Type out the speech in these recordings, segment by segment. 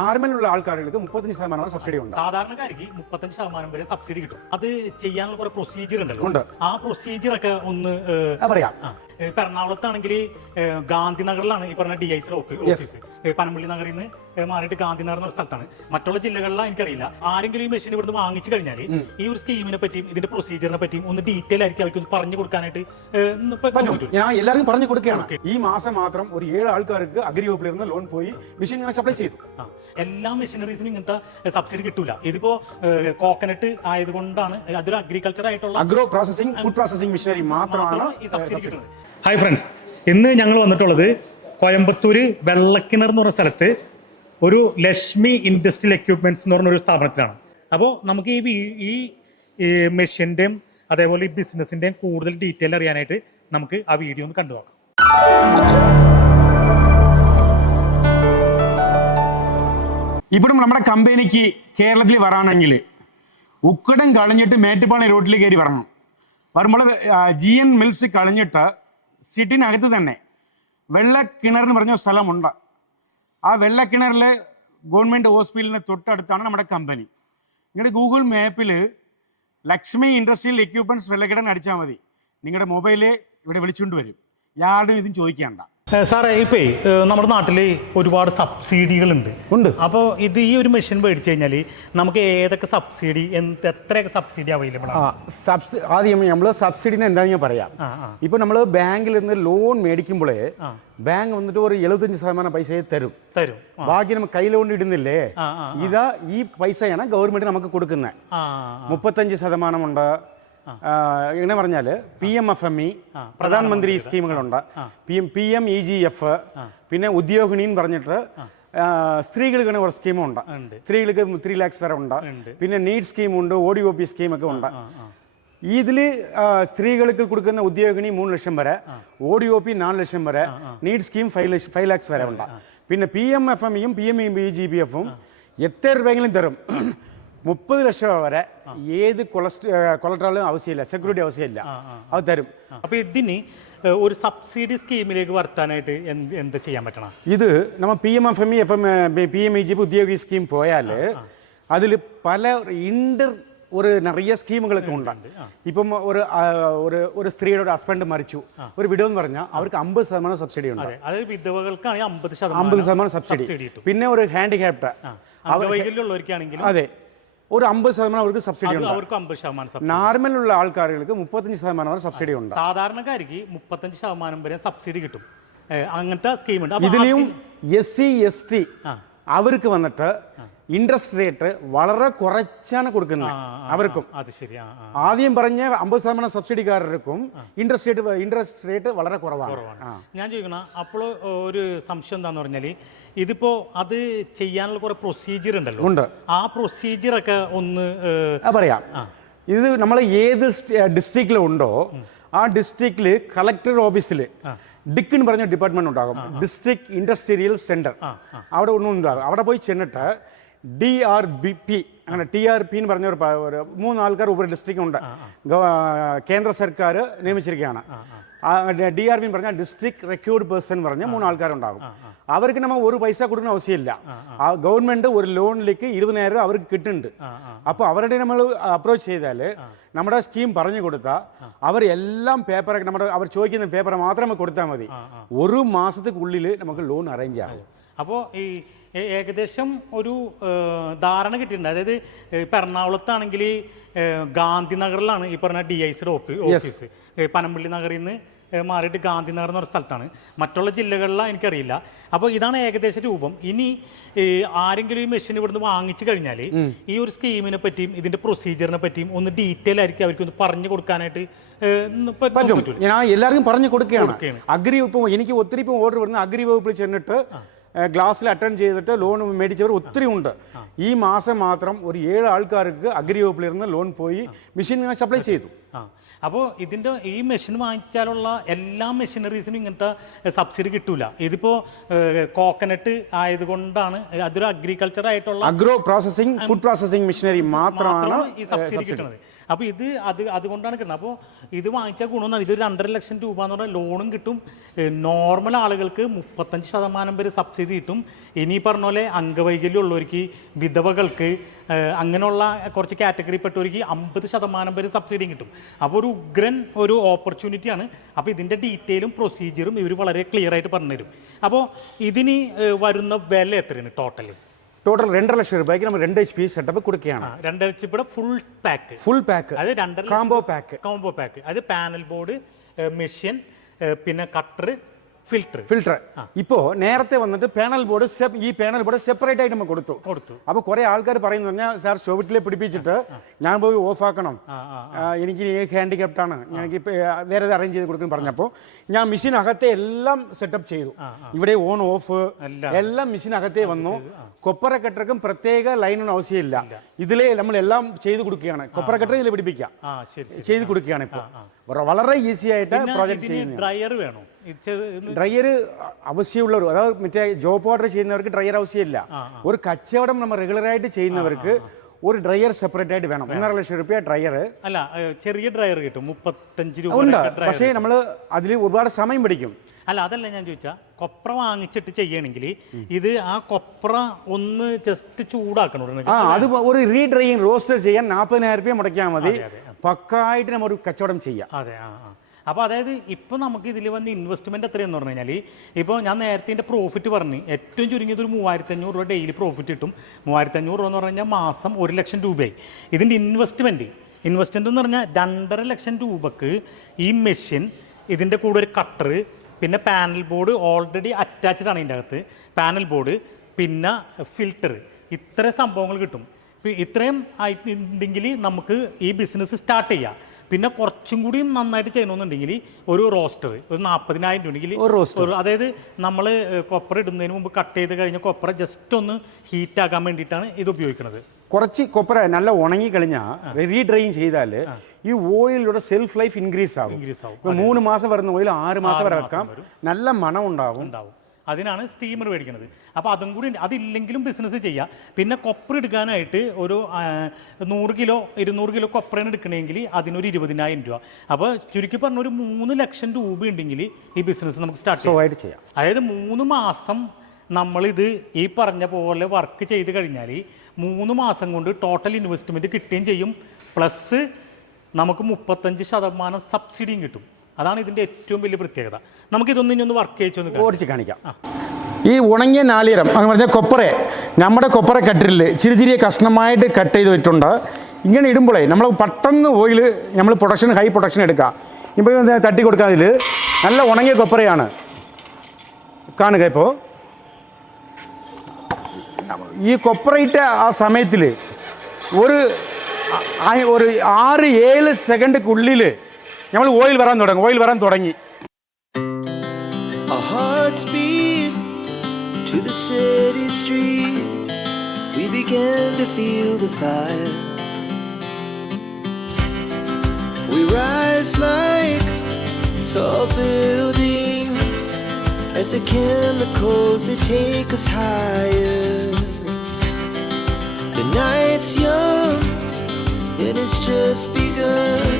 നോർമലുള്ള ആൾക്കാർക്ക് മുപ്പത്തഞ്ച് ശതമാനം വരെ സബ്സിഡി ഉണ്ട്. സാധാരണക്കാർക്ക് മുപ്പത്തഞ്ച് ശതമാനം വരെ സബ്സിഡി കിട്ടും. അത് ചെയ്യാനുള്ള കുറെ പ്രൊസീജിയർ ഉണ്ടല്ലോ. ആ പ്രൊസീജിയർ ഒക്കെ ഒന്ന് പറയാം. ഇപ്പൊ എറണാകുളത്താണെങ്കിൽ ഗാന്ധിനഗറിലാണ് ഈ പറഞ്ഞ D I C office Panampilly നഗറിൽ നിന്ന് മാറിയിട്ട് ഗാന്ധിനഗർ എന്ന സ്ഥലത്താണ്. മറ്റുള്ള ജില്ലകളിലാണ് എനിക്കറിയില്ല. ആരെങ്കിലും ഈ മെഷീൻ ഇവിടുന്ന് വാങ്ങിച്ചു കഴിഞ്ഞാൽ ഈ ഒരു സ്കീമിനെ പറ്റിയും ഇതിന്റെ പ്രൊസീജിയറിനെ പറ്റിയും ഒന്ന് ഡീറ്റെയിൽ ആയിരിക്കും അവർക്ക് ഒന്ന് പറഞ്ഞു കൊടുക്കാനായിട്ട്. ഞാൻ എല്ലാവരും പറഞ്ഞു കൊടുക്കുകയാണ്. ഈ മാസം മാത്രം ഒരു ഏഴ് ആൾക്കാർക്ക് അഗ്രി വകുപ്പിൽ നിന്ന് ലോൺ പോയി മെഷീൻ ഞാൻ സപ്ലൈ ചെയ്തു. എല്ലാ മെഷീനറീസിനും ഇങ്ങനത്തെ സബ്സിഡി കിട്ടൂല. ഇതിപ്പോ കോക്കനട്ട് ആയതുകൊണ്ടാണ് അതൊരു അഗ്രികൾച്ചർ ആയിട്ടുള്ള agro processing food processing machinery മാത്രമാണ് ഈ സബ്സിഡി കിട്ടുന്നത്. ഹായ് ഫ്രണ്ട്സ് ഇന്ന് ഞങ്ങൾ വന്നിട്ടുള്ളത് കോയമ്പത്തൂർ വെള്ളക്കിണർ എന്ന് പറഞ്ഞ സ്ഥലത്ത് ഒരു ലക്ഷ്മി ഇൻഡസ്ട്രിയൽ എക്യുപ്മെന്റ്സ് എന്ന് പറഞ്ഞ ഒരു സ്ഥാപനത്തിലാണ്. അപ്പോൾ നമുക്ക് ഈ ഈ മെഷീന്റെയും അതേപോലെ ഈ ബിസിനസിന്റെയും കൂടുതൽ ഡീറ്റെയിൽ അറിയാനായിട്ട് നമുക്ക് ആ വീഡിയോ ഒന്ന് കണ്ടു നോക്കാം. ഇപ്പോഴും നമ്മുടെ കമ്പനിക്ക് കേരളത്തിൽ വരാണെങ്കിൽ ഉക്കടം കളഞ്ഞിട്ട് മേട്ടുപ്പാളി റോഡിൽ കയറി വരണം. വരുമ്പോൾ ജി എൻ മിൽസ് കളഞ്ഞിട്ട് സിറ്റിനകത്ത് തന്നെ എന്ന് പറഞ്ഞ സ്ഥലമുണ്ട്. ആ വെള്ളക്കിണറിൽ ഗവൺമെന്റ് ഹോസ്പിറ്റലിന് തൊട്ടടുത്താണ് നമ്മുടെ കമ്പനി. നിങ്ങളുടെ ഗൂഗിൾ മാപ്പിൽ ലക്ഷ്മി ഇൻഡസ്ട്രിയൽ എക്യുപ്മെന്റ്സ് വെള്ളക്കിടൻ അടിച്ചാൽ മതി. നിങ്ങളുടെ മൊബൈൽ ഇവിടെ വിളിച്ചുകൊണ്ട് വരും. യാർഡും ഇതും ചോദിക്കേണ്ട. സാറേ ഇപ്പേ നമ്മുടെ നാട്ടിൽ ഒരുപാട് സബ്സിഡികളുണ്ട്. ഉണ്ട്. അപ്പോൾ ഇത് ഈ ഒരു മെഷീൻ മേടിച്ചു കഴിഞ്ഞാൽ നമുക്ക് ഏതൊക്കെ സബ്സിഡി എന്ത് എത്രയൊക്കെ സബ്സിഡി അവൈലബിൾ ആ സബ്സി ആദ്യം നമ്മൾ സബ്സിഡിനെ എന്താണെന്ന് ഞാൻ പറയാം. ഇപ്പോൾ നമ്മൾ ബാങ്കിൽ നിന്ന് ലോൺ മേടിക്കുമ്പോഴേ. ബാങ്ക് വന്നിട്ട് ഒരു എഴുപത്തഞ്ച് ശതമാനം പൈസയെ തരും. തരും. ബാക്കി നമ്മൾ കയ്യിൽ കൊണ്ട് ഇടുന്നില്ലേ? ഇതാ ഈ പൈസയാണ് ഗവൺമെന്റ് നമുക്ക് കൊടുക്കുന്നത് മുപ്പത്തഞ്ച് ശതമാനമുണ്ട്. ആ, എങ്ങനെ പറഞ്ഞാൽ P M F M E പ്രധാനമന്ത്രി സ്കീമുകളുണ്ട്. P M P M E G F പിന്നെ ഉദ്യോഗിണി എന്ന് പറഞ്ഞിട്ട് സ്ത്രീകൾക്കാണ് സ്ത്രീകൾക്ക് ഒരു സ്കീമുണ്ട് സ്ത്രീകൾക്ക് ത്രീ ലാക്സ് വരെ ഉണ്ട്. പിന്നെ നീറ്റ് സ്കീമുണ്ട് ഒ ഡി ഒ പി സ്കീമൊക്കെ ഉണ്ട്. ഇതിൽ സ്ത്രീകൾക്ക് കൊടുക്കുന്ന ഉദ്യോഗിണി മൂന്ന് ലക്ഷം വരെ ഒ ഡി ഒ പി നാല് ലക്ഷം വരെ നീഡ് സ്കീം ഫൈവ് ലക്ഷം ഫൈവ് ലാക്സ് വരെ ഉണ്ട്. പിന്നെ P M F M ഇയും P M E G P എഫും എത്ര രൂപയെങ്കിലും തരും. മുപ്പത് ലക്ഷം വരെ ഏത് കൊളസ്ട്രോ കൊളസ്ട്രോളും ആവശ്യമില്ല സെക്യൂരിറ്റി ആവശ്യമില്ല. അത് തരും. അപ്പൊ ഇതിന് ഒരു സബ്സിഡി സ്കീമിലേക്ക് വർത്താനായിട്ട് എന്ത് ചെയ്യാൻ പറ്റണം? ഇത് നമ്മൾ P M F M E F M P M E G ഉദ്യോഗി scheme പോയാൽ അതിൽ പല ഇന്റർ ഒരു നിറയെ സ്കീമുകളൊക്കെ ഉണ്ട്. ഇപ്പം ഒരു ഒരു ഒരു സ്ത്രീയുടെ ഒരു ഹസ്ബൻഡ് മരിച്ചു. ഒരു വിഡോ എന്ന് പറഞ്ഞാൽ അവർക്ക് അമ്പത് ശതമാനം സബ്സിഡി ഉണ്ട്. അമ്പത് ശതമാനം സബ്സിഡി. പിന്നെ ഒരു ഹാൻഡിക്യാപ്റ്റ് അതെ. ഒരു അമ്പത് ശതമാനം അവർക്ക് സബ്സിഡി ഉണ്ട്. അവർക്ക് അമ്പത് ശതമാനം നോർമലുള്ള ആൾക്കാർക്ക് മുപ്പത്തഞ്ച് ശതമാനം വരെ സബ്സിഡി ഉണ്ട്. സാധാരണക്കാർക്ക് മുപ്പത്തഞ്ച് ശതമാനം വരെ സബ്സിഡി കിട്ടും. അങ്ങനത്തെ സ്കീമുണ്ട്. ഇതിലെയും എസ് സി എസ് ടി അവർക്ക് വന്നിട്ട് ഇൻട്രസ്റ്റ് റേറ്റ് വളരെ കുറച്ചാണ് കൊടുക്കുന്നത് അവർക്കും. അത് ശരി ആദ്യം പറഞ്ഞ അമ്പത് ശതമാനം സബ്സിഡിക്കാരർക്കും ഇൻട്രസ്റ്റ് റേറ്റ് ഇൻട്രസ്റ്റ് റേറ്റ് വളരെ കുറവാണ്. ഞാൻ ചോദിക്കണം അപ്പോൾ ഒരു സംശയം എന്താന്ന് പറഞ്ഞാൽ ഇതിപ്പോ അത് ചെയ്യാനുള്ള കുറെ പ്രൊസീജിയർ ഉണ്ടല്ലോ. ഉണ്ട്. ആ പ്രൊസീജിയർ ഒക്കെ ഒന്ന് പറയാം. ഇത് നമ്മൾ ഏത് ഡിസ്ട്രിക്റ്റിലുണ്ടോ ആ ഡിസ്ട്രിക്റ്റിൽ കളക്ടർ ഓഫീസിൽ ഡിക്ക് എന്ന് പറഞ്ഞ ഡിപ്പാർട്ട്മെന്റ് ഉണ്ടാകും. ഡിസ്ട്രിക്ട് ഇൻഡസ്ട്രിയൽ സെന്റർ അവിടെ ഒന്നും ഉണ്ടാകും അവിടെ പോയി ചെന്നിട്ട് ഡി ആർ ബി പി അങ്ങനെ ടി ആർ പി എന്ന് പറഞ്ഞ ഒരു മൂന്ന് ആൾക്കാർ ഒരു ഡിസ്ട്രിക്റ്റുണ്ട് കേന്ദ്ര സർക്കാർ നിയമിച്ചിരിക്കുകയാണ്. ഡി ആർ ബി പറഞ്ഞാൽ ഡിസ്ട്രിക്ട് റെക്യൂർഡ് പേഴ്സൺ എന്ന് പറഞ്ഞ മൂന്ന് ആൾക്കാരുണ്ടാകും അവർക്ക് നമ്മൾ ഒരു പൈസ കൊടുക്കുന്ന ആവശ്യമില്ല. ആ ഗവൺമെന്റ് ഒരു ലോണിലേക്ക് ഇരുപതിനായിരം രൂപ അവർക്ക് കിട്ടുന്നുണ്ട്. അപ്പോൾ അവരുടെ നമ്മൾ അപ്രോച്ച് ചെയ്താൽ നമ്മുടെ സ്കീം പറഞ്ഞു കൊടുത്താൽ അവർ എല്ലാം പേപ്പറൊക്കെ നമ്മുടെ അവർ ചോദിക്കുന്ന പേപ്പർ മാത്രമേ കൊടുത്താൽ മതി. ഒരു മാസത്തിനുള്ളിൽ നമുക്ക് ലോൺ അറേഞ്ച് ആകും അപ്പോൾ ഈ ഏകദേശം ഒരു ധാരണ കിട്ടിയിട്ടുണ്ട്. അതായത് ഇപ്പം എറണാകുളത്താണെങ്കിൽ ഗാന്ധിനഗറിലാണ് ഈ പറഞ്ഞ ഡി ഐ സിയുടെ ഓഫീസ്. പനമ്പള്ളി നഗറിൽ നിന്ന് മാറിയിട്ട് ഗാന്ധിനഗർ എന്ന് പറഞ്ഞ സ്ഥലത്താണ്. മറ്റുള്ള ജില്ലകളിലാണ് എനിക്കറിയില്ല. അപ്പോൾ ഇതാണ് ഏകദേശ രൂപം. ഇനി ആരെങ്കിലും ഈ മെഷീൻ ഇവിടുന്ന് വാങ്ങിച്ചു കഴിഞ്ഞാൽ ഈ ഒരു സ്കീമിനെ പറ്റിയും ഇതിന്റെ പ്രൊസീജിയറിനെ പറ്റിയും ഒന്ന് ഡീറ്റെയിൽ ആയിരിക്കും അവർക്ക് ഒന്ന് പറഞ്ഞു കൊടുക്കാനായിട്ട് പറ്റും. ഞാൻ എല്ലാവർക്കും പറഞ്ഞു കൊടുക്കുകയാണ്. കൊടുക്കുകയാണ്. അഗ്രി ഇപ്പം എനിക്ക് ഒത്തിരി ഇപ്പം ഓർഡർ വരുന്ന അഗ്രി വകുപ്പിൽ ചെന്നിട്ട് ഗ്ലാസ്സിൽ അറ്റൻഡ് ചെയ്തിട്ട് ലോൺ മേടിച്ചവർ ഒത്തിരി ഉണ്ട്. ഈ മാസം മാത്രം ഒരു ഏഴ് ആൾക്കാർക്ക് അഗ്രി വകുപ്പിൽ ഇരുന്ന് ലോൺ പോയി മെഷീൻ സപ്ലൈ ചെയ്തു. അപ്പോൾ ഇതിന്റെ ഈ മെഷീൻ വാങ്ങിച്ചാലുള്ള എല്ലാ മെഷീനറീസിനും ഇങ്ങനത്തെ സബ്സിഡി കിട്ടൂല. ഇതിപ്പോൾ കോക്കനട്ട് ആയതുകൊണ്ടാണ് അതൊരു അഗ്രികൾച്ചർ ആയിട്ടുള്ള agro processing food processing machinery മാത്രമാണ് ഈ സബ്സിഡി കിട്ടുന്നത് അപ്പോൾ ഇത് അത് അതുകൊണ്ടാണ് കിട്ടുന്നത്. അപ്പോൾ ഇത് വാങ്ങിച്ചാൽ ഗുണമെന്നാണ് ഇത് രണ്ടര ലക്ഷം രൂപ എന്ന് പറഞ്ഞാൽ ലോണും കിട്ടും നോർമൽ ആളുകൾക്ക് മുപ്പത്തഞ്ച് ശതമാനം വരെ സബ്സിഡി കിട്ടും. ഇനി പറഞ്ഞ പോലെ അംഗവൈകല്യം ഉള്ളവർക്ക് വിധവകൾക്ക് അങ്ങനെയുള്ള കുറച്ച് കാറ്റഗറി പെട്ടവർക്ക് അമ്പത് ശതമാനം വരെ സബ്സിഡിയും കിട്ടും. അപ്പോൾ ഒരു ഉഗ്രൻ ഒരു ഓപ്പർച്യൂണിറ്റിയാണ് അപ്പോൾ ഇതിന്റെ ഡീറ്റെയിലും പ്രൊസീജിയറും ഇവർ വളരെ ക്ലിയർ ആയിട്ട് പറഞ്ഞുതരും. അപ്പോൾ ഇതിന് വരുന്ന വില എത്രയാണ് ടോട്ടൽ ടോട്ടൽ രണ്ടര ലക്ഷം രൂപയ്ക്ക് നമ്മൾ രണ്ട് എച്ച് പി സെറ്റപ്പ് കൊടുക്കുകയാണ്. രണ്ടാഴ്ച ഫുൾ പാക്ക് ഫുൾ പാക്ക് അത് രണ്ടര കോംബോ പാക്ക് കോംബോ പാക്ക് അത് പാനൽ ബോർഡ് മെഷീൻ പിന്നെ കട്ടർ ഫിൽറ്റർ ഫിൽട്ടർ. ഇപ്പോ നേരത്തെ വന്നിട്ട് പാനൽ ബോർഡ് ഈ പാനൽ ബോർഡ് സെപ്പറേറ്റ് ആയിട്ട് നമ്മൾ കൊടുത്തു. കൊടുത്തു. അപ്പോൾ കുറെ ആൾക്കാർ പറയുന്നു പറഞ്ഞാൽ സാർ ചുവട്ടിലെ പിടിപ്പിച്ചിട്ട് ഞാൻ പോയി ഓഫ് ആക്കണം എനിക്ക് ഹാൻഡിക്യാപ്റ്റ് ആണ്. എനിക്ക് വേറെ അറേഞ്ച് ചെയ്ത് കൊടുക്കുന്നു പറഞ്ഞപ്പോൾ ഞാൻ മെഷീൻ അകത്തെ എല്ലാം സെറ്റപ്പ് ചെയ്തു. ഇവിടെ ഓൺ ഓഫ് എല്ലാം. മെഷീൻ അകത്തേ വന്നു. കൊപ്പറ കെട്ടർക്കും പ്രത്യേക ലൈനൊന്നും ആവശ്യമില്ല. ഇതിലെ നമ്മൾ എല്ലാം ചെയ്ത് കൊടുക്കുകയാണ്. കൊപ്പറ കെട്ടർ ഇതിൽ പിടിപ്പിക്കാം. ചെയ്ത് കൊടുക്കുകയാണ് ഇപ്പോൾ വളരെ ഈസി ആയിട്ട് പ്രോജക്റ്റ് ചെയ്യുന്നത് ഡ്രയർ വേണോ? ഡ്രയർ ആവശ്യമുള്ളവർ അതായത് മറ്റേ ജോബ് ഓർഡർ ചെയ്യുന്നവർക്ക് ഡ്രയർ ആവശ്യമില്ല ഒരു കച്ചവടം നമ്മൾ റെഗുലറായിട്ട് ചെയ്യുന്നവർക്ക് ഒരു ഡ്രയർ സെപ്പറേറ്റ് ആയിട്ട് വേണം. ഒന്നര ലക്ഷം റുപ്യ ഡ്രയർ. അല്ല ചെറിയ ഡ്രയർ കിട്ടും. മുപ്പത്തഞ്ച് രൂപ ഉണ്ട്. പക്ഷേ നമ്മൾ അതിൽ ഒരുപാട് സമയം പിടിക്കും. അല്ല അതല്ല ഞാൻ ചോദിച്ചാ. കൊപ്ര വാങ്ങിച്ചിട്ട് ചെയ്യണമെങ്കിൽ ഇത് ആ കൊപ്ര ഒന്ന് ജസ്റ്റ് ചൂടാക്കണം? ആ അത് ഒരു റീഡ്രൈയിങ് റോസ്റ്റർ ചെയ്യാൻ നാൽപ്പതിനായിരം രൂപ മുടക്കിയാൽ മതി. പക്കായിട്ട് നമ്മൾ ഒരു കച്ചവടം ചെയ്യാം. അതെ ആ. അപ്പോൾ അതായത് ഇപ്പോൾ നമുക്ക് ഇതിൽ വന്ന് ഇൻവെസ്റ്റ്മെന്റ് എത്രയെന്ന് പറഞ്ഞു കഴിഞ്ഞാൽ ഇപ്പോൾ ഞാൻ നേരത്തെ എന്റെ പ്രോഫിറ്റ് പറഞ്ഞു ഏറ്റവും ചുരുങ്ങിയത് ഒരു മൂവായിരത്തി അഞ്ഞൂറ് രൂപ ഡെയിലി പ്രോഫിറ്റ് കിട്ടും. മൂവായിരത്തി അഞ്ഞൂറ് രൂപ എന്ന് പറഞ്ഞു കഴിഞ്ഞാൽ മാസം ഒരു ലക്ഷം രൂപയായി. ഇതിന്റെ ഇൻവെസ്റ്റ്മെന്റ് ഇൻവെസ്റ്റ്മെന്റ് എന്ന് പറഞ്ഞാൽ രണ്ടര ലക്ഷം രൂപക്ക് ഈ മെഷീൻ ഇതിന്റെ കൂടെ ഒരു കട്ടർ പിന്നെ പാനൽ ബോർഡ് ഓൾറെഡി അറ്റാച്ച്ഡ് ആണ് ഇതിന്റെ അകത്ത്. പാനൽ ബോർഡ് പിന്നെ ഫിൽറ്റർ ഇത്ര സംഭവങ്ങൾ കിട്ടും. ഇത്രയും ആയിട്ടുണ്ടെങ്കിൽ നമുക്ക് ഈ ബിസിനസ് സ്റ്റാർട്ട് ചെയ്യാം. പിന്നെ കുറച്ചും കൂടി നന്നായിട്ട് ചെയ്യണമെന്നുണ്ടെങ്കിൽ ഒരു റോസ്റ്റർ ഒരു നാൽപ്പതിനായിരം രൂപ ഉണ്ടെങ്കിൽ ഒരു റോസ്റ്റർ. അതായത് നമ്മൾ കൊപ്ര ഇടുന്നതിന് മുമ്പ് കട്ട് ചെയ്ത് കഴിഞ്ഞ കൊപ്ര ജസ്റ്റ് ഒന്ന് ഹീറ്റ് ആക്കാൻ വേണ്ടിയിട്ടാണ് ഇത് ഉപയോഗിക്കുന്നത്. കുറച്ച് കൊപ്ര നല്ല ഉണങ്ങി കഴിഞ്ഞാൽ റീഡ്രൈൻ ചെയ്താൽ ഈ ഓയിലൂടെ സെൽഫ് ലൈഫ് ഇൻക്രീസ് ആകും ഇൻക്രീസ് ആകും മൂന്ന് മാസം വരുന്ന ഓയിൽ ആറ് മാസം വരെ വെക്കാം. നല്ല മണം ഉണ്ടാകും ഉണ്ടാവും. അതിനാണ് സ്റ്റീമർ മേടിക്കുന്നത്. അപ്പോൾ അതും കൂടി അതില്ലെങ്കിലും ബിസിനസ് ചെയ്യാം. പിന്നെ കൊപ്ര എടുക്കാനായിട്ട് ഒരു നൂറ് കിലോ ഇരുന്നൂറ് കിലോ കൊപ്രയാണ് എടുക്കണമെങ്കിൽ അതിനൊരു ഇരുപതിനായിരം രൂപ. അപ്പോൾ ചുരുക്കി പറഞ്ഞ ഒരു മൂന്ന് ലക്ഷം രൂപ ഉണ്ടെങ്കിൽ ഈ ബിസിനസ് നമുക്ക് സ്റ്റാർട്ട് ചെയ്യാം. അതായത് മൂന്ന് മാസം നമ്മളിത് ഈ പറഞ്ഞ പോലെ വർക്ക് ചെയ്ത് കഴിഞ്ഞാൽ മൂന്ന് മാസം കൊണ്ട് ടോട്ടൽ ഇൻവെസ്റ്റ്മെന്റ് കിട്ടുകയും ചെയ്യും. പ്ലസ് നമുക്ക് മുപ്പത്തഞ്ച് ശതമാനം സബ്സിഡിയും കിട്ടും. അതാണ് ഇതിന്റെ ഏറ്റവും വലിയ പ്രത്യേകത. നമുക്ക് നമുക്കിതൊന്നും ഇനി ഒന്ന് വർക്ക് ചെയ്യിച്ചൊന്ന്. ഓടിച്ച് കാണിക്കാം. ഈ ഉണങ്ങിയ നാളീരം എന്ന് പറഞ്ഞാൽ കൊപ്പറെ നമ്മുടെ കൊപ്പറ കട്ടിലിൽ ചിരി ചെറിയ കഷ്ണമായിട്ട് കട്ട് ചെയ്ത് വെച്ചിട്ടുണ്ട്. ഇങ്ങനെ ഇടുമ്പോഴേ നമ്മൾ പെട്ടെന്ന് ഓയിൽ നമ്മൾ പ്രൊഡക്ഷൻ ഹൈ പ്രൊഡക്ഷൻ എടുക്കാം. ഇപ്പോൾ തട്ടി കൊടുക്കാം അതിൽ നല്ല ഉണങ്ങിയ കൊപ്പറയാണ് കാണുക ഇപ്പോൾ ഈ കൊപ്പറയിട്ട ആ സമയത്തിൽ ഒരു ഒരു ആറ് ഏഴ് സെക്കൻഡുക്കുള്ളിൽ നമ്മൾ ഓയിൽ വരാൻ തുടങ്ങി ഓയിൽ വരാൻ തുടങ്ങി Our hearts beat to the city streets. We began to feel the fire. We rise like tall buildings as the chemicals they take us higher. The night's young, it has just begun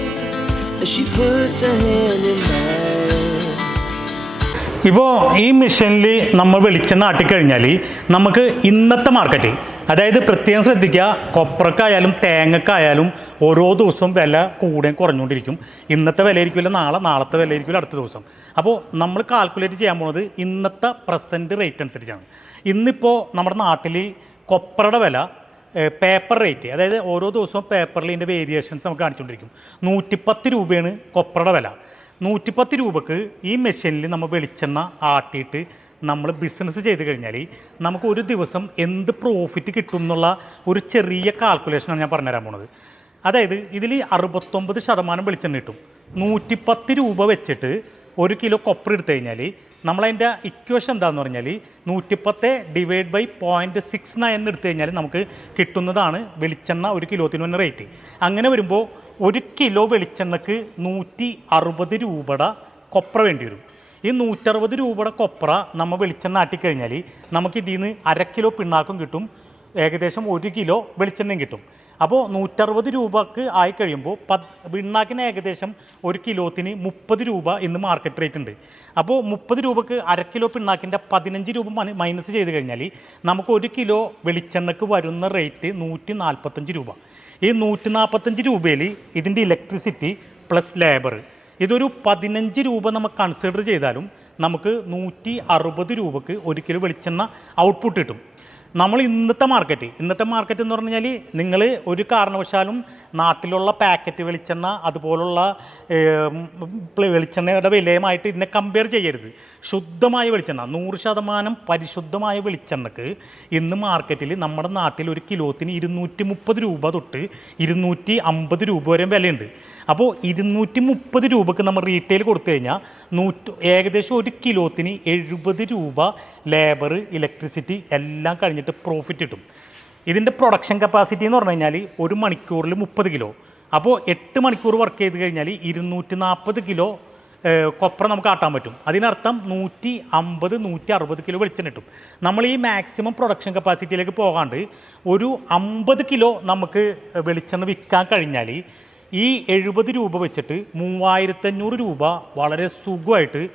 ഇപ്പോൾ ഈ മിഷനിൽ നമ്മൾ വെളിച്ചെണ്ണ ആട്ടിക്കഴിഞ്ഞാൽ നമുക്ക് ഇന്നത്തെ market അതായത് പ്രത്യേകം ശ്രദ്ധിക്കുക കൊപ്രക്കായാലും തേങ്ങക്കായാലും ഓരോ ദിവസവും വില കൂടെ കുറഞ്ഞുകൊണ്ടിരിക്കും. ഇന്നത്തെ വില ആയിരിക്കില്ല നാളെ നാളത്തെ വില ആയിരിക്കില്ല അടുത്ത ദിവസം. അപ്പോൾ നമ്മൾ കാൽക്കുലേറ്റ് ചെയ്യാൻ പോകുന്നത് ഇന്നത്തെ പ്രസന്റ് റേറ്റ് അനുസരിച്ചാണ്. ഇന്നിപ്പോൾ നമ്മുടെ നാട്ടിൽ കൊപ്രയുടെ വില പേപ്പർ റേറ്റ് അതായത് ഓരോ ദിവസവും പേപ്പറിൽ ഇതിന്റെ വേരിയേഷൻസ് നമുക്ക് കാണിച്ചുകൊണ്ടിരിക്കും. നൂറ്റിപ്പത്ത് രൂപയാണ് കൊപ്രയുടെ വില. നൂറ്റിപ്പത്ത് രൂപക്ക് ഈ മെഷീനിൽ നമ്മൾ വെളിച്ചെണ്ണ ആട്ടിയിട്ട് നമ്മൾ ബിസിനസ് ചെയ്ത് കഴിഞ്ഞാൽ നമുക്ക് ഒരു ദിവസം എന്ത് പ്രോഫിറ്റ് കിട്ടും എന്നുള്ള ഒരു ചെറിയ കാൽക്കുലേഷനാണ് ഞാൻ പറഞ്ഞുതരാൻ പോണത്. അതായത് ഇതിൽ അറുപത്തൊമ്പത് ശതമാനം വെളിച്ചെണ്ണ കിട്ടും. നൂറ്റിപ്പത്ത് രൂപ വെച്ചിട്ട് ഒരു കിലോ കൊപ്ര എടുത്തു കഴിഞ്ഞാൽ നമ്മളതിന്റെ ഇക്വേഷൻ എന്താണെന്ന് പറഞ്ഞാൽ നൂറ്റിപ്പത്ത് divide by point six nine എടുത്തു കഴിഞ്ഞാൽ നമുക്ക് കിട്ടുന്നതാണ് വെളിച്ചെണ്ണ ഒരു കിലോത്തിന് വന്ന റേറ്റ് അങ്ങനെ വരുമ്പോൾ ഒരു കിലോ വെളിച്ചെണ്ണക്ക് നൂറ്റി അറുപത് രൂപയുടെ കൊപ്ര വേണ്ടി വരും. ഈ നൂറ്ററുപത് രൂപയുടെ കൊപ്ര നമ്മൾ വെളിച്ചെണ്ണ ആട്ടിക്കഴിഞ്ഞാൽ നമുക്ക് ഇതിൽ നിന്ന് അര കിലോ പിണ്ണാക്കും കിട്ടും. ഏകദേശം ഒരു കിലോ വെളിച്ചെണ്ണയും കിട്ടും. അപ്പോൾ നൂറ്ററുപത് രൂപക്ക് ആയി കഴിയുമ്പോൾ പത് പിണ്ണാക്കിന് ഏകദേശം ഒരു കിലോത്തിന് മുപ്പത് രൂപ ഇന്ന് മാർക്കറ്റ് റേറ്റ് ഉണ്ട്. അപ്പോൾ മുപ്പത് രൂപക്ക് അര കിലോ പിണ്ണാക്കിന്റെ പതിനഞ്ച് രൂപ മന- മൈനസ് ചെയ്ത് കഴിഞ്ഞാൽ നമുക്ക് ഒരു കിലോ വെളിച്ചെണ്ണക്ക് വരുന്ന റേറ്റ് നൂറ്റി നാൽപ്പത്തഞ്ച് രൂപ. ഈ നൂറ്റി നാൽപ്പത്തഞ്ച് രൂപയിൽ ഇതിന്റെ ഇലക്ട്രിസിറ്റി പ്ലസ് ലേബർ ഇതൊരു പതിനഞ്ച് രൂപ നമുക്ക് കൺസിഡർ ചെയ്താലും നമുക്ക് നൂറ്റി അറുപത് രൂപക്ക് ഒരു കിലോ വെളിച്ചെണ്ണ ഔട്ട്പുട്ട് കിട്ടും. നമ്മൾ ഇന്നത്തെ മാർക്കറ്റ് ഇന്നത്തെ മാർക്കറ്റ് എന്ന് പറഞ്ഞു കഴിഞ്ഞാൽ നിങ്ങൾ ഒരു കാരണവശാലും നാട്ടിലുള്ള പാക്കറ്റ് വെളിച്ചെണ്ണ അതുപോലുള്ള വെളിച്ചെണ്ണയുടെ വിലയുമായിട്ട് ഇതിനെ കമ്പയർ ചെയ്യരുത്. ശുദ്ധമായ വെളിച്ചെണ്ണ നൂറ് ശതമാനം പരിശുദ്ധമായ വെളിച്ചെണ്ണക്ക് ഇന്ന് മാർക്കറ്റിൽ നമ്മുടെ നാട്ടിൽ ഒരു കിലോത്തിന് ഇരുന്നൂറ്റി മുപ്പത് രൂപ തൊട്ട് ഇരുന്നൂറ്റി അമ്പത് രൂപ വരെ വിലയുണ്ട്. അപ്പോൾ ഇരുന്നൂറ്റി മുപ്പത് രൂപക്ക് നമ്മൾ റീറ്റെയിൽ കൊടുത്തു കഴിഞ്ഞാൽ നൂറ്റ് ഏകദേശം ഒരു കിലോത്തിന് എഴുപത് രൂപ ലേബർ ഇലക്ട്രിസിറ്റി എല്ലാം കഴിഞ്ഞിട്ട് പ്രോഫിറ്റ് കിട്ടും. ഇതിന്റെ പ്രൊഡക്ഷൻ കപ്പാസിറ്റി എന്ന് പറഞ്ഞു കഴിഞ്ഞാൽ ഒരു മണിക്കൂറിൽ മുപ്പത് കിലോ. അപ്പോൾ എട്ട് മണിക്കൂർ വർക്ക് ചെയ്ത് കഴിഞ്ഞാൽ ഇരുന്നൂറ്റി നാൽപ്പത് കിലോ കൊപ്ര നമുക്ക് ആട്ടാൻ പറ്റും. അതിനർത്ഥം നൂറ്റി അമ്പത് നൂറ്റി അറുപത് കിലോ വെളിച്ചെണ്ണ കിട്ടും. നമ്മൾ ഈ മാക്സിമം പ്രൊഡക്ഷൻ കപ്പാസിറ്റിയിലേക്ക് പോകാണ്ട് ഒരു അമ്പത് കിലോ നമുക്ക് വെളിച്ചെണ്ണ വിൽക്കാൻ കഴിഞ്ഞാൽ ഈ എഴുപത് രൂപ വെച്ചിട്ട് മൂവായിരത്തഞ്ഞൂറ് രൂപ വളരെ സുഖമായിട്ട്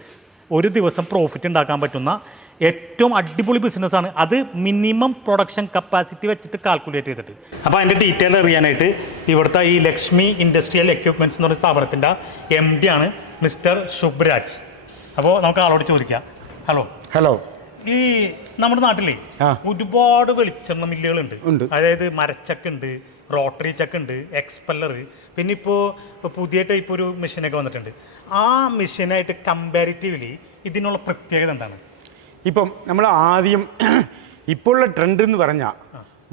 ഒരു ദിവസം പ്രോഫിറ്റ് ഉണ്ടാക്കാൻ പറ്റുന്ന ഏറ്റവും അടിപൊളി ബിസിനസ്സാണ് അത് മിനിമം പ്രൊഡക്ഷൻ കപ്പാസിറ്റി വെച്ചിട്ട് കാൽക്കുലേറ്റ് ചെയ്തിട്ട്. അപ്പോൾ അതിന്റെ ഡീറ്റെയിൽ അറിയാനായിട്ട് ഇവിടുത്തെ ഈ ലക്ഷ്മി ഇൻഡസ്ട്രിയൽ എക്യുപ്മെന്റ്സ് എന്ന് പറഞ്ഞ സ്ഥാപനത്തിന്റെ എം ഡി ആണ് മിസ്റ്റർ ശുഭ്രാജ്. അപ്പോൾ നമുക്ക് ആളോട് ചോദിക്കാം. ഹലോ ഹലോ ഈ നമ്മുടെ നാട്ടിലെ. ഒരുപാട് വെളിച്ചെണ്ണ മില്ലുകളുണ്ട് ഉണ്ട്. അതായത് മരച്ചക്ക ഉണ്ട് റോട്ടറി ചക്ക് ഉണ്ട് എക്സ്പെല്ലർ പിന്നെ ഇപ്പോൾ ഇപ്പോൾ പുതിയ ടൈപ്പ് ഒരു മെഷീനൊക്കെ വന്നിട്ടുണ്ട്. ആ മെഷീനായിട്ട് കമ്പാരിറ്റീവ്ലി ഇതിനുള്ള പ്രത്യേകത എന്താണ്? ഇപ്പം നമ്മൾ ആദ്യം ഇപ്പോഴുള്ള ട്രെൻഡ് എന്ന് പറഞ്ഞാൽ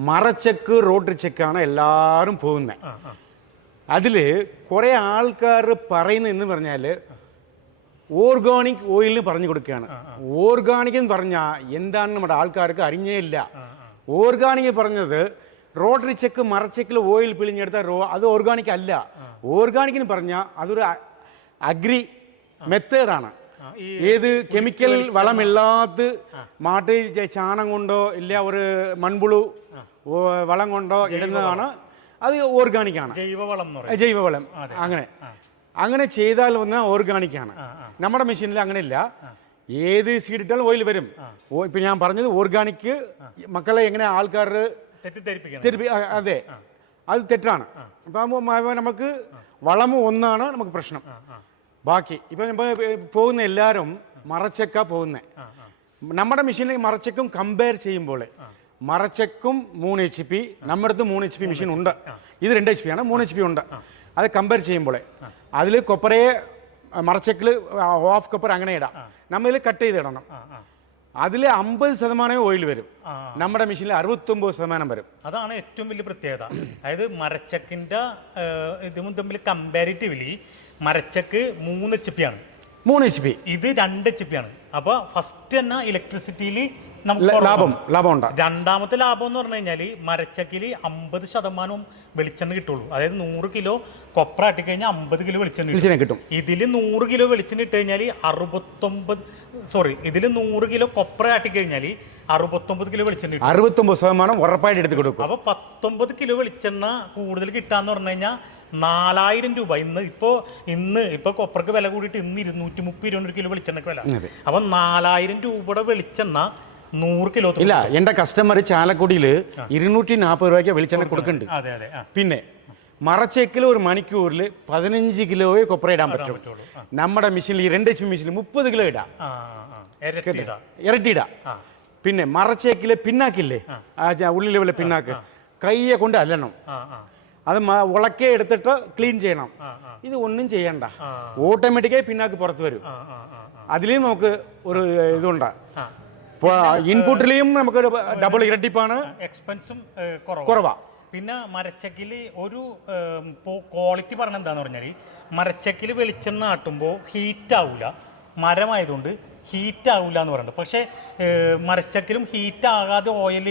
മറച്ചെക്ക് റോട്ടറി ചെക്കാണ് എല്ലാവരും പോകുന്നത് അതിൽ കുറേ ആൾക്കാർ പറയുന്നത് എന്ന് പറഞ്ഞാൽ ഓർഗാനിക് ഓയിൽ പറഞ്ഞു കൊടുക്കുകയാണ്. ഓർഗാനിക് എന്ന് പറഞ്ഞാൽ എന്താണ് നമ്മുടെ ആൾക്കാർക്ക് അറിഞ്ഞേ ഇല്ല. ഓർഗാനിക് പറഞ്ഞത് റോട്ടറി ചെക്ക് മറച്ചെക്കിൽ ഓയിൽ പിഴിഞ്ഞെടുത്ത റോ അത് ഓർഗാനിക് അല്ല. ഓർഗാനിക് എന്ന് പറഞ്ഞാൽ അതൊരു അഗ്രി മെത്തേഡാണ് ഏത് കെമിക്കൽ വളമില്ലാത്ത മാട്ട് ചാണം കൊണ്ടോ ഇല്ല ഒരു മൺപുളു വളം കൊണ്ടോ ഇടുന്നതാണ്. അത് ഓർഗാനിക്കാണ് ജൈവവളം ജൈവവളം. അങ്ങനെ. അങ്ങനെ ചെയ്താൽ വന്ന ഓർഗാനിക് ആണ്. ആ, ആ. നമ്മുടെ മെഷീനിൽ അങ്ങനെ ഇല്ല ഏത് സീഡ് ഇട്ടാലും ഓയിൽ വരും. ഇപ്പൊ ഞാൻ പറഞ്ഞത് ഓർഗാനിക് മക്കളെ എങ്ങനെ ആൾക്കാർ തെറ്റിദ്ധരിപ്പിക്കണം. തെരുപ്പി അതെ. അത് തെറ്റാണ്. അപ്പം നമുക്ക് വളമ ഒന്നാണ് നമുക്ക് പ്രശ്നം. ബാക്കി ഇപ്പൊ പോകുന്ന എല്ലാവരും മറച്ചക്ക പോകുന്നത് ആ. നമ്മുടെ മെഷീനിൽ മറച്ചക്കും കമ്പയർ ചെയ്യുമ്പോൾ മറച്ചക്കും മൂന്ന് എച്ച് പി നമ്മുടെ അടുത്ത് മൂന്ന് എച്ച് പി മെഷീൻ ഉണ്ട്. ഇത് രണ്ട് എച്ച് പി ആണ് മൂന്ന് എച്ച് പി ഉണ്ട്. അത് കമ്പയർ ചെയ്യുമ്പോൾ അതിൽ കൊപ്പറയെ മറച്ചക്കിൽ ഓഫ് കൊപ്പർ അങ്ങനെ ഇടാം. നമ്മൾ കട്ട് ചെയ്ത് ഇടണം. ആ, ആ. അതിൽ അമ്പത് ശതമാനമേ ഓയിൽ വരും. നമ്മുടെ മെഷീനിൽ അറുപത്തൊമ്പത് ശതമാനം വരും. അതാണ് ഏറ്റവും വലിയ പ്രത്യേകത. അതായത് മരച്ചക്കിന്റെ ഇതും തമ്മിൽ കമ്പാരിറ്റീവ്ലി മരച്ചക്ക് മൂന്ന് എച്ച് പി ആണ്. മൂന്ന് എച്ച് പി ഇത് രണ്ട് എച്ച് പി ആണ്. അപ്പൊ ഫസ്റ്റ് തന്നെ ഇലക്ട്രിസിറ്റിയിൽ ലാഭം ലാഭം ഉണ്ട് രണ്ടാമത്തെ ലാഭം എന്ന് പറഞ്ഞു കഴിഞ്ഞാൽ മരച്ചക്കിൽ അമ്പത് ശതമാനവും വെളിച്ചെണ്ണ കിട്ടുള്ളൂ. അതായത് നൂറ് കിലോ കൊപ്ര ആട്ടിക്കഴിഞ്ഞാൽ അമ്പത് കിലോ വെളിച്ചെണ്ണ കിട്ടും. വെളിച്ചെണ്ണ കിട്ടും. ഇതിൽ നൂറ് കിലോ വെളിച്ചെണ്ണ ഇട്ട് കഴിഞ്ഞാൽ അറുപത്തൊമ്പത് സോറി ഇതിൽ നൂറ് കിലോ കൊപ്ര ആട്ടിക്കഴിഞ്ഞാൽ അറുപത്തൊമ്പത് കിലോ വെളിച്ചെണ്ണ അറുപത്തൊമ്പത് ശതമാനം ഉറപ്പായിട്ട് എടുത്ത് കൊടുക്കും. അപ്പൊ പത്തൊമ്പത് കിലോ വെളിച്ചെണ്ണ കൂടുതൽ കിട്ടാന്ന് പറഞ്ഞു കഴിഞ്ഞാൽ നാലായിരം രൂപ. ഇന്ന് ഇപ്പോ ഇന്ന് ഇപ്പൊ കൊപ്രക്ക് വില കൂടിയിട്ട് ഇന്ന് ഇരുന്നൂറ്റി മുപ്പത് ഒരു കിലോ വെളിച്ചെണ്ണക്ക് വില. അപ്പൊ നാലായിരം രൂപയുടെ വെളിച്ചെണ്ണ നൂറ് കിലോ ഇല്ല എന്റെ കസ്റ്റമർ ചാലക്കുടിയിൽ ഇരുന്നൂറ്റി നാൽപ്പത് രൂപയ്ക്ക് വെളിച്ചെണ്ണ കൊടുക്കുന്നുണ്ട്. അതെ അതെ പിന്നെ മറച്ചേക്കിൽ ഒരു മണിക്കൂറിൽ പതിനഞ്ച് കിലോയെ കൊപ്ര ഇടാൻ പറ്റും പറ്റുള്ളൂ. നമ്മുടെ മെഷീനിൽ ഈ രണ്ട് എച്ച് മെഷീനിൽ മുപ്പത് കിലോ ഇടാം. ഇരട്ടി ഇരട്ടിയിടാ. പിന്നെ മറച്ചേക്കിലെ പിന്നാക്കില്ലേ? ഉള്ളിലെ പോലെ പിന്നാക്ക്. കയ്യെ കൊണ്ട് അല്ലണം. അത് ഉളക്കേ എടുത്തിട്ട് ക്ലീൻ ചെയ്യണം. ഇത് ഒന്നും ചെയ്യണ്ട. ഓട്ടോമാറ്റിക്കായി പിന്നാക്ക് പുറത്ത് വരും. ആ ആ ആ ആ. അതിലും നമുക്ക് ഒരു ഇതുണ്ട്. ഇൻപുട്ടിലെയും നമുക്ക് ഡബിൾ ഇരട്ടിപ്പാണ്. എക്സ്പെൻസും കുറവാണ് കുറവാ. പിന്നെ മരച്ചക്കിൽ ഒരു ക്വാളിറ്റി പറഞ്ഞ എന്താണെന്ന് പറഞ്ഞാൽ മരച്ചക്കിൽ വെളിച്ചെണ്ണ ആട്ടുമ്പോൾ ഹീറ്റ് ആവില്ല മരമായതുകൊണ്ട് ഹീറ്റ് ആവില്ല എന്ന് പറയുന്നത് പക്ഷേ മരച്ചക്കിലും ഹീറ്റ് ആകാതെ ഓയിൽ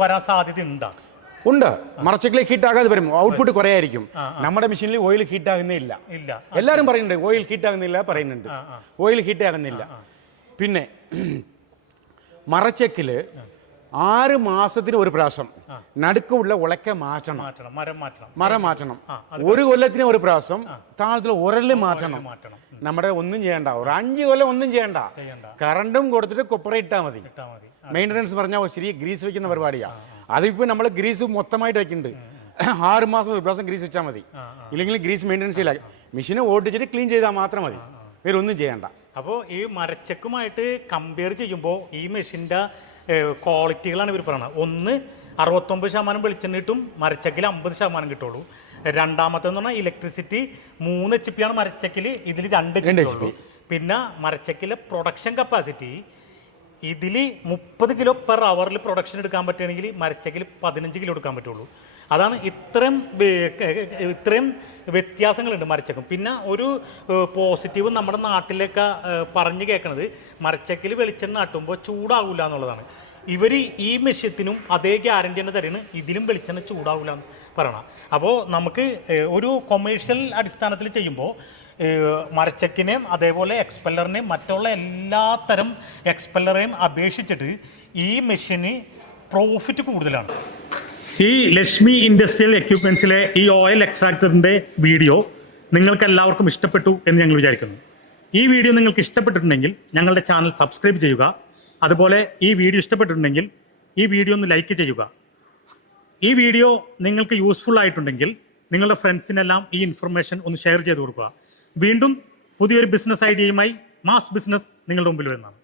വരാൻ സാധ്യത ഉണ്ടാകും ഉണ്ട്. മറച്ചക്കിലെ ഹീറ്റ് ആകാതെ വരും. ഔട്ട്പുട്ട് കുറയായിരിക്കും. നമ്മുടെ മെഷീനിൽ ഓയിൽ ഹീറ്റ് ആകുന്നേ ഇല്ല. ഇല്ല. എല്ലാവരും പറയുന്നുണ്ട് ഓയിൽ ഹീറ്റ് ആകുന്നില്ല പറയുന്നുണ്ട്. ഓയിൽ ഹീറ്റ് ആകുന്നില്ല. പിന്നെ മറച്ചക്കിൽ ആറ് മാസത്തിന് ഒരു പ്രാവശ്യം. നടുക്കുള്ള ഉളക്ക മാറ്റണം. മരം മാറ്റണം. ഒരു കൊല്ലത്തിന് ഒരു പ്രാവശ്യം താഴത്തിൽ ഉരൽ മാറ്റണം. നമ്മുടെ ഒന്നും ചെയ്യണ്ട. ഒരു അഞ്ച് കൊല്ലം ഒന്നും ചെയ്യണ്ട. കറണ്ടും കൊടുത്തിട്ട് കൊപ്പറ ഇട്ടാൽ മതി. മെയിന്റനൻസ് പറഞ്ഞാൽ ശരി ഗ്രീസ് വെക്കുന്ന പരിപാടിയാ. അതിപ്പോ നമ്മൾ ഗ്രീസ് മൊത്തമായിട്ട് വെക്കുന്നുണ്ട് ആറ് മാസം ഒരു പ്രാവശ്യം ഗ്രീസ് വെച്ചാൽ മതി. ഇല്ലെങ്കിൽ ഗ്രീസ് മെയിന്റനൻസ് ഇല്ല. മെഷീനെ ഓടിച്ചിട്ട് ക്ലീൻ ചെയ്താൽ മാത്രം മതി. വേറെ ഒന്നും ചെയ്യണ്ട. അപ്പോൾ ഈ മരച്ചക്കുമായിട്ട് കമ്പയർ ചെയ്യുമ്പോൾ ഈ മെഷീന്റെ ക്വാളിറ്റികളാണ് ഇവർ പറയുന്നത് ഒന്ന് അറുപത്തൊമ്പത് ശതമാനം വെളിച്ചെണ്ണ കിട്ടും മരച്ചക്കിൽ അമ്പത് ശതമാനം കിട്ടുള്ളൂ. രണ്ടാമത്തെന്ന് പറഞ്ഞാൽ ഇലക്ട്രിസിറ്റി മൂന്ന് എച്ച് പി ആണ് മരച്ചക്കിൽ ഇതിൽ രണ്ട് എച്ച് പി പിന്നെ മരച്ചക്കിലെ പ്രൊഡക്ഷൻ കപ്പാസിറ്റി ഇതിൽ മുപ്പത് കിലോ പെർ അവറിൽ പ്രൊഡക്ഷൻ എടുക്കാൻ പറ്റുകയാണെങ്കിൽ മരച്ചക്കിൽ പതിനഞ്ച് കിലോ എടുക്കാൻ പറ്റുള്ളൂ. അതാണ് ഇത്രയും ഇത്രയും വ്യത്യാസങ്ങളുണ്ട് മരച്ചക്കും. പിന്നെ ഒരു പോസിറ്റീവ് നമ്മുടെ നാട്ടിലൊക്കെ പറഞ്ഞ് കേൾക്കണത് മരച്ചക്കിൽ വെളിച്ചെണ്ണ നാട്ടുമ്പോൾ ചൂടാവില്ല എന്നുള്ളതാണ്. ഇവർ ഈ മെഷ്യത്തിനും അതേ ഗ്യാരണ്ടി തന്നെ തരുന്നു ഇതിലും വെളിച്ചെണ്ണ ചൂടാവില്ല എന്ന് പറയണം. അപ്പോൾ നമുക്ക് ഒരു കൊമേഴ്ഷ്യൽ അടിസ്ഥാനത്തിൽ ചെയ്യുമ്പോൾ മരച്ചക്കിനെയും അതേപോലെ എക്സ്പെല്ലറിനെയും മറ്റുള്ള എല്ലാ തരം എക്സ്പെല്ലറേയും അപേക്ഷിച്ചിട്ട് ഈ മെഷീന് പ്രോഫിറ്റ് കൂടുതലാണ്. ഈ ലക്ഷ്മി ഇൻഡസ്ട്രിയൽ എക്യുപ്മെന്റ്സിലെ ഈ ഓയിൽ എക്സ്ട്രാക്ടറിന്റെ വീഡിയോ നിങ്ങൾക്ക് എല്ലാവർക്കും ഇഷ്ടപ്പെട്ടു എന്ന് ഞങ്ങൾ വിചാരിക്കുന്നു. ഈ വീഡിയോ നിങ്ങൾക്ക് ഇഷ്ടപ്പെട്ടിട്ടുണ്ടെങ്കിൽ ഞങ്ങളുടെ ചാനൽ സബ്സ്ക്രൈബ് ചെയ്യുക. അതുപോലെ ഈ വീഡിയോ ഇഷ്ടപ്പെട്ടിട്ടുണ്ടെങ്കിൽ ഈ വീഡിയോ ഒന്ന് ലൈക്ക് ചെയ്യുക. ഈ വീഡിയോ നിങ്ങൾക്ക് യൂസ്ഫുൾ ആയിട്ടുണ്ടെങ്കിൽ നിങ്ങളുടെ ഫ്രണ്ട്സിനെല്ലാം ഈ ഇൻഫർമേഷൻ ഒന്ന് ഷെയർ ചെയ്ത് കൊടുക്കുക. വീണ്ടും പുതിയൊരു ബിസിനസ് ഐഡിയയുമായി മാസ് ബിസിനസ് നിങ്ങളുടെ മുമ്പിൽ വരുന്നതാണ്.